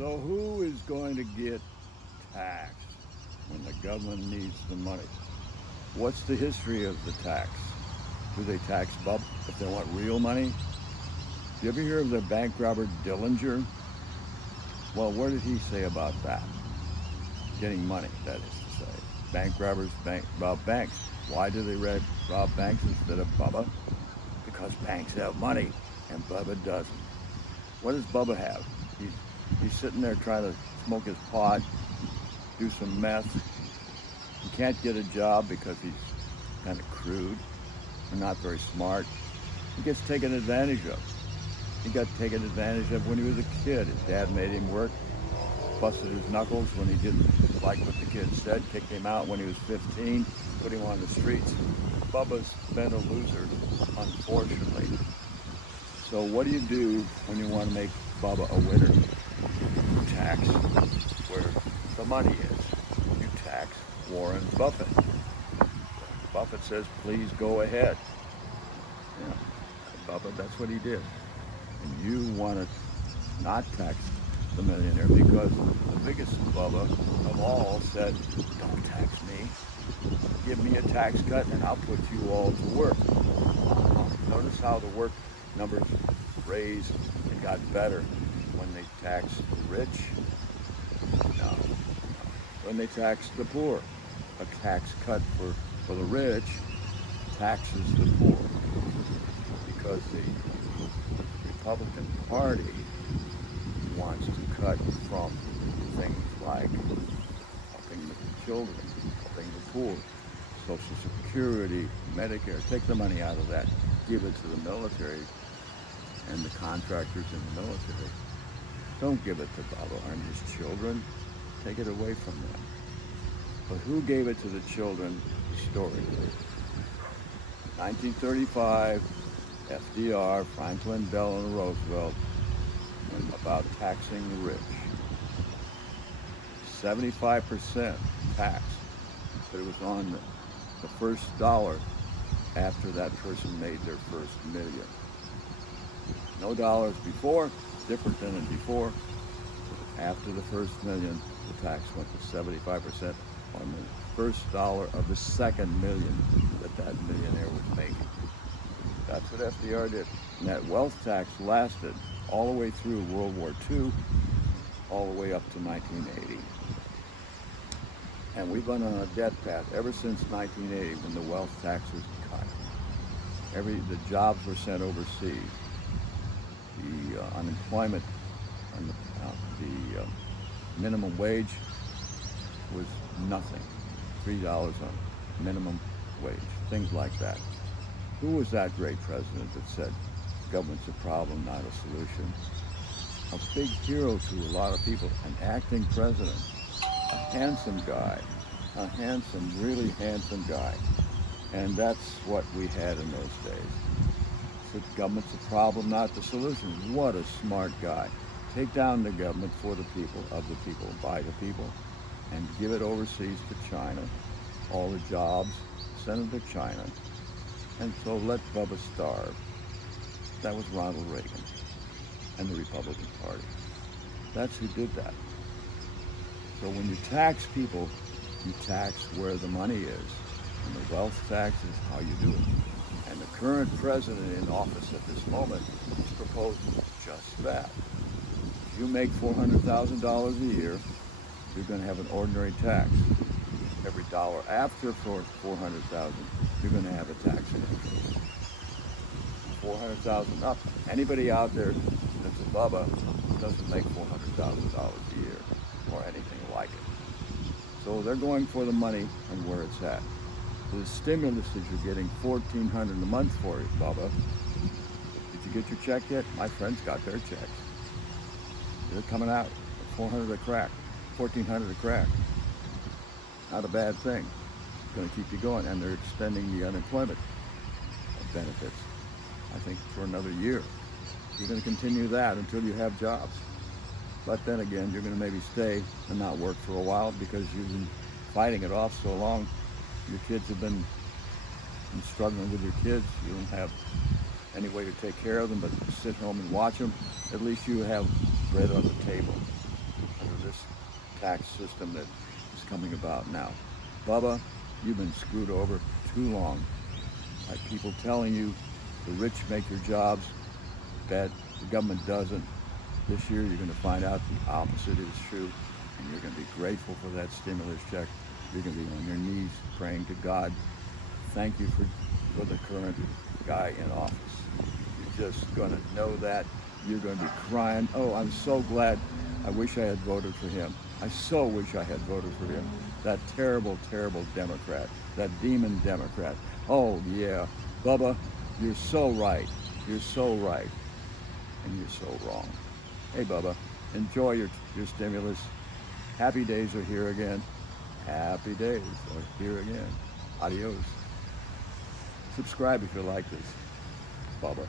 So who is going to get taxed when the government needs the money? What's the history of the tax? Do they tax Bub if they want real money? You ever hear of the bank robber Dillinger? Well, what did he say about that? Getting money, that is to say. Bank robbers rob banks. Why do they rob banks instead of Bubba? Because banks have money and Bubba doesn't. What does Bubba have? He's sitting there trying to smoke his pot, do some meth. He can't get a job because he's kind of crude and not very smart. He gets taken advantage of. He got taken advantage of when he was a kid. His dad made him work, busted his knuckles when he didn't like what the kid said, kicked him out when he was 15, put him on the streets. Bubba's been a loser, unfortunately. So what do you do when you want to make Bubba a winner? You tax where the money is. You tax Warren Buffett. Buffett says, please go ahead. Yeah, Bubba, that's what he did. And you want to not tax the millionaire because the biggest Bubba of all said, don't tax me. Give me a tax cut and I'll put you all to work. Notice how the work numbers raised and got better when they taxed the rich? No. When they taxed the poor. A tax cut for the rich taxes the poor because the Republican Party wants to cut from things like helping the children, helping the poor, Social Security, Medicare. Take the money out of that, give it to the military and the contractors in the military. Don't give it to Bubba and his children. Take it away from them. But who gave it to the children historically? 1935, FDR, Franklin Delano Roosevelt, about taxing the rich. 75% tax, but it was on the first dollar after that person made their first million. No dollars before, different than before. After the first million, the tax went to 75% on the first dollar of the second million that millionaire was making. That's what FDR did. And that wealth tax lasted all the way through World War II, all the way up to 1980. And we've been on a debt path ever since 1980 when the wealth tax was cut. The jobs were sent overseas. The unemployment and the minimum wage was nothing. $3 on minimum wage, things like that. Who was that great president that said government's a problem, not a solution? A big hero to a lot of people, an acting president, a handsome guy, really handsome guy. And that's what we had in those days. So government's a problem, not the solution. What a smart guy. Take down the government for the people, of the people, by the people, and give it overseas to China. All the jobs, send them to China. And so let Bubba starve. That was Ronald Reagan and the Republican Party. That's who did that. So when you tax people, you tax where the money is. And the wealth tax is how you do it. And the current president in office at this moment is proposing just that. If you make $400,000 a year, you're going to have an ordinary tax. Every dollar after for $400,000, you're going to have a tax increase. $400,000 up. Anybody out there that's a Bubba doesn't make $400,000 a year or anything like it. So they're going for the money and where it's at. The stimulus that you're getting $1,400 a month for it, Bubba. Did you get your check yet? My friends got their checks. They're coming out at $400 a crack, $1,400 a crack. Not a bad thing. It's going to keep you going, and they're extending the unemployment benefits, I think, for another year. You're going to continue that until you have jobs. But then again, you're going to maybe stay and not work for a while because you've been fighting it off so long. Your kids have been struggling with your kids. You don't have any way to take care of them but sit home and watch them. At least you have bread on the table. this tax system that is coming about now. Bubba, you've been screwed over too long. Like people telling you the rich make your jobs, that the government doesn't. This year you're going to find out the opposite is true, and you're going to be grateful for that stimulus check. You're going to be on your knees praying to God. Thank you for the current guy in office. You're just going to know that. You're going to be crying, oh, I'm so glad. I wish I had voted for him. I so wish I had voted for him. That terrible, terrible Democrat, that demon Democrat. Oh, yeah. Bubba, you're so right. You're so right. And you're so wrong. Hey, Bubba, enjoy your stimulus. Happy days are here again. Happy days are here again. Adios. Subscribe if you like this. Bubba.